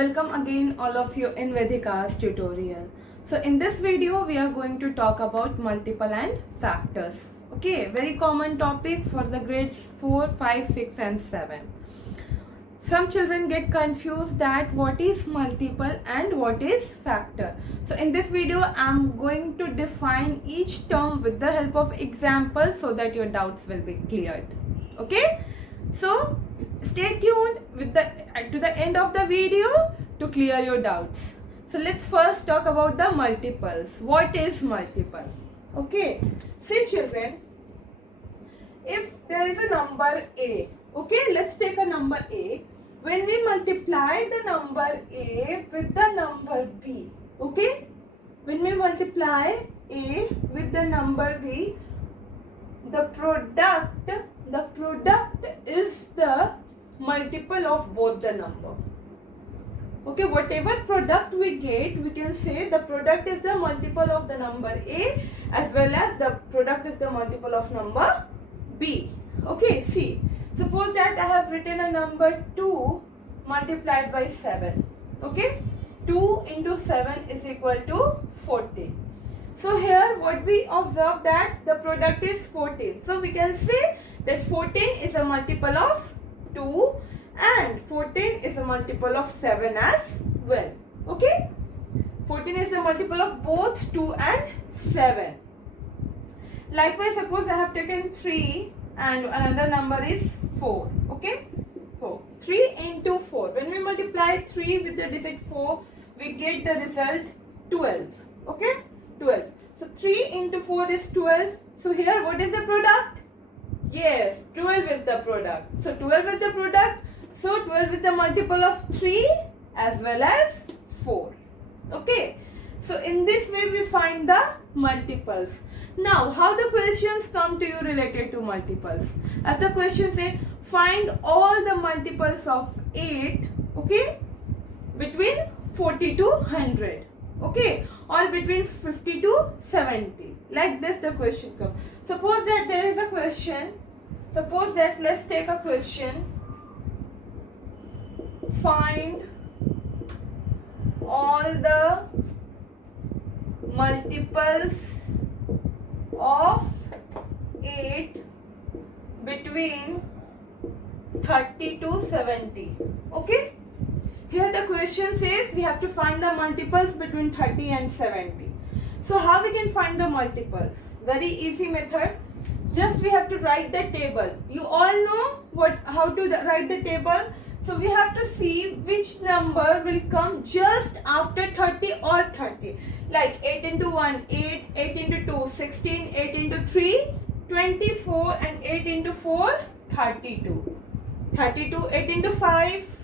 Welcome again all of you in Vedika's tutorial. So in this video we are going to talk about multiple and factors. Okay, very common topic for the grades 4, 5, 6 and 7. Some children get confused that what is multiple and what is factor. So in this video I am going to define each term with the help of examples so that your doubts will be cleared. Okay, so stay tuned with to the end of the video to clear your doubts. So let's first talk about the multiples. What is multiple? Okay, see children, if there is a number a, okay, let's take a number a. When we multiply the number a with the number b, okay, when we multiply a with the number b, the product is the multiple of both the number. Okay, whatever product we get, we can say the product is the multiple of the number a as well as the product is the multiple of number b. Okay, see, suppose that I have written a number 2 multiplied by 7. Okay, 2 into 7 is equal to 14. So here what we observe that the product is 14. So we can say that 14 is a multiple of 2 and 14 is a multiple of 7 as well. Okay, 14 is a multiple of both 2 and 7. Likewise, suppose I have taken 3 and another number is 4. Okay, so 3 into 4. When we multiply 3 with the digit 4, we get the result 12. Okay, 12. So 3 into 4 is 12. So here what is the product? Yes, 12 is the product. So 12 is the product. So 12 is the multiple of 3 as well as 4. Okay. So in this way we find the multiples. Now how the questions come to you related to multiples? As the question say, find all the multiples of 8, okay, between 40 to 100. Okay, or between 50 to 70. Like this the question comes. Suppose that there is a question. Suppose that let's take a question. Find all the multiples of 8 between 30 to 70. Okay. Here the question says we have to find the multiples between 30 and 70. So how we can find the multiples? Very easy method. Just we have to write the table. You all know how to write the table. So we have to see which number will come just after 30 or 30. Like 8 into 1, 8, 8 into 2, 16, 8 into 3, 24 and 8 into 4, 32. 32, 8 into 5,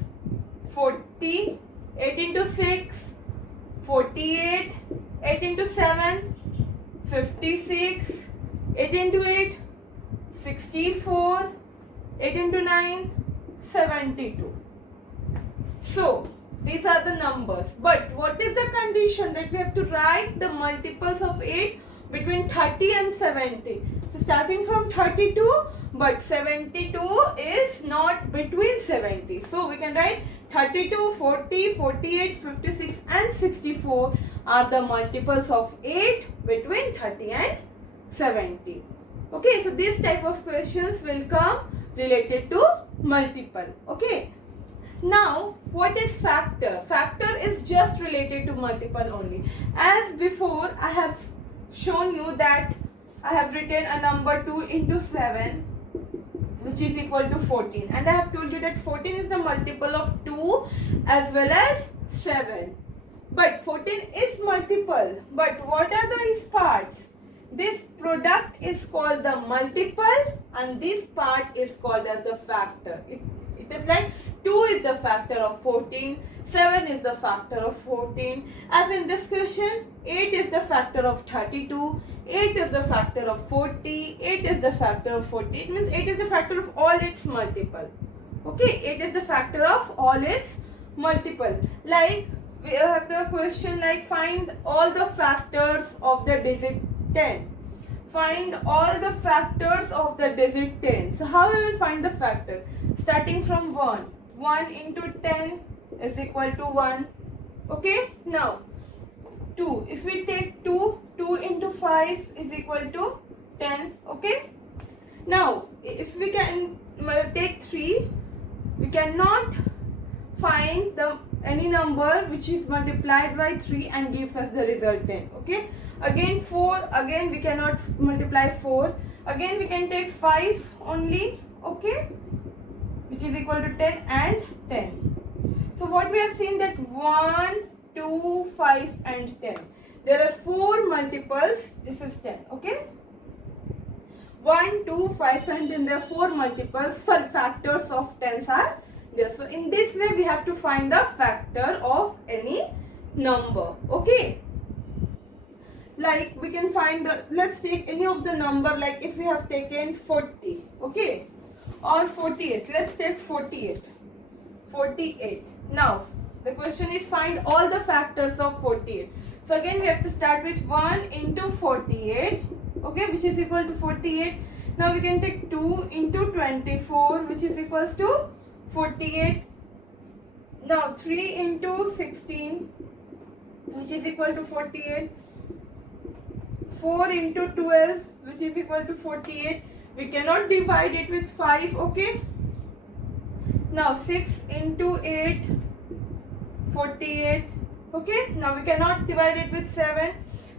40, 8 into 6, 48, 8 into 7, 56, 8 into 8, 64, 8 into 9, 72. So these are the numbers. But what is the condition? That we have to write the multiples of 8 between 30 and 70. So starting from 32, but 72 is not between 70. So we can write 32, 40, 48, 56 and 64 are the multiples of 8 between 30 and 70. Okay, so this type of questions will come related to multiple. Okay. Now, what is factor? Factor is just related to multiple only. As before, I have shown you that I have written a number 2 into 7 which is equal to 14, and I have told you that 14 is the multiple of 2 as well as 7. But 14 is multiple. But what are these parts? This product is called the multiple and this part is called as the factor. It is like 2 is the factor of 14, 7 is the factor of 14. As in this question, 8 is the factor of 32, 8 is the factor of 40, 8 is the factor of 40. It means 8 is the factor of all its multiple. Okay, 8 is the factor of all its multiple. Like we have the question like find all the factors of the digit 10. Find all the factors of the digit 10. So how we will find the factor? Starting from 1. 1 into 10 is equal to 1. Okay, now 2, if we take 2 into 5 is equal to 10. Okay, now if we can take 3, we cannot find any number which is multiplied by 3 and gives us the result 10. Okay, again 4, again we cannot multiply 4, again we can take 5 only. Okay, which is equal to 10 and 10. So what we have seen that 1, 2, 5 and 10. There are 4 multiples. This is 10. Okay, 1, 2, 5 and 10. There are 4 multiples for factors of 10s are there. So in this way we have to find the factor of any number. Okay, like we can find the, let's take any of the number, like if we have taken 40, okay, or 48. Let's take 48. Now the question is find all the factors of 48. So again we have to start with 1 into 48, okay, which is equal to 48. Now we can take 2 into 24, which is equals to 48. Now 3 into 16, which is equal to 48. 4 into 12, which is equal to 48. We cannot divide it with 5. Okay, now 6 into 8, 48. Okay, now we cannot divide it with 7.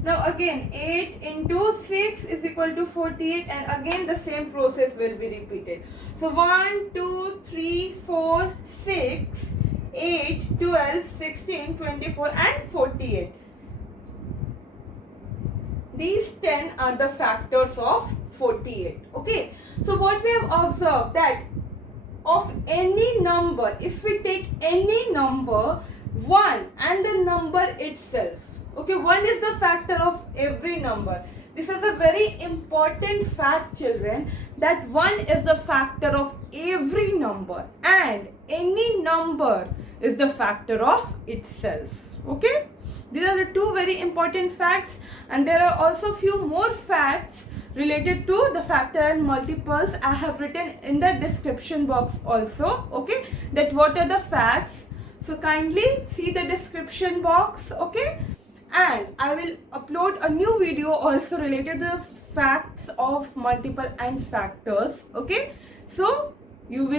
Now again 8 into 6 is equal to 48, and again the same process will be repeated. So 1, 2, 3, 4, 6, 8, 12, 16, 24 and 48. These 10 are the factors of 48. Okay, so what we have observed that of any number, if we take any number, 1 and the number itself, okay, 1 is the factor of every number. This is a very important fact, children, that 1 is the factor of every number and any number is the factor of itself. Okay, these are the two very important facts, and there are also few more facts related to the factor and multiples. I have written in the description box also, okay, that what are the facts. So kindly see the description box, okay, and I will upload a new video also related to the facts of multiple and factors. Okay, so you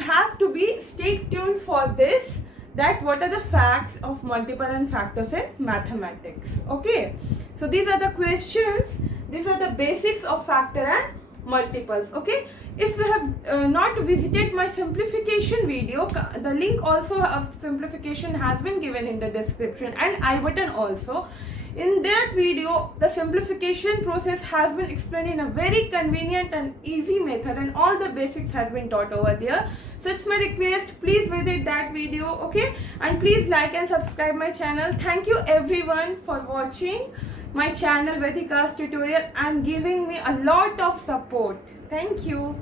have to be stay tuned for this, that what are the facts of multiple and factors in mathematics. Okay, so these are the questions, these are the basics of factor and multiples. Okay, if you have not visited my simplification video, the link also of simplification has been given in the description and I button also. In that video, the simplification process has been explained in a very convenient and easy method, and all the basics has been taught over there. So it's my request, please visit that video, okay, and please like and subscribe my channel. Thank you everyone for watching my channel Vedika's tutorial and giving me a lot of support. Thank you.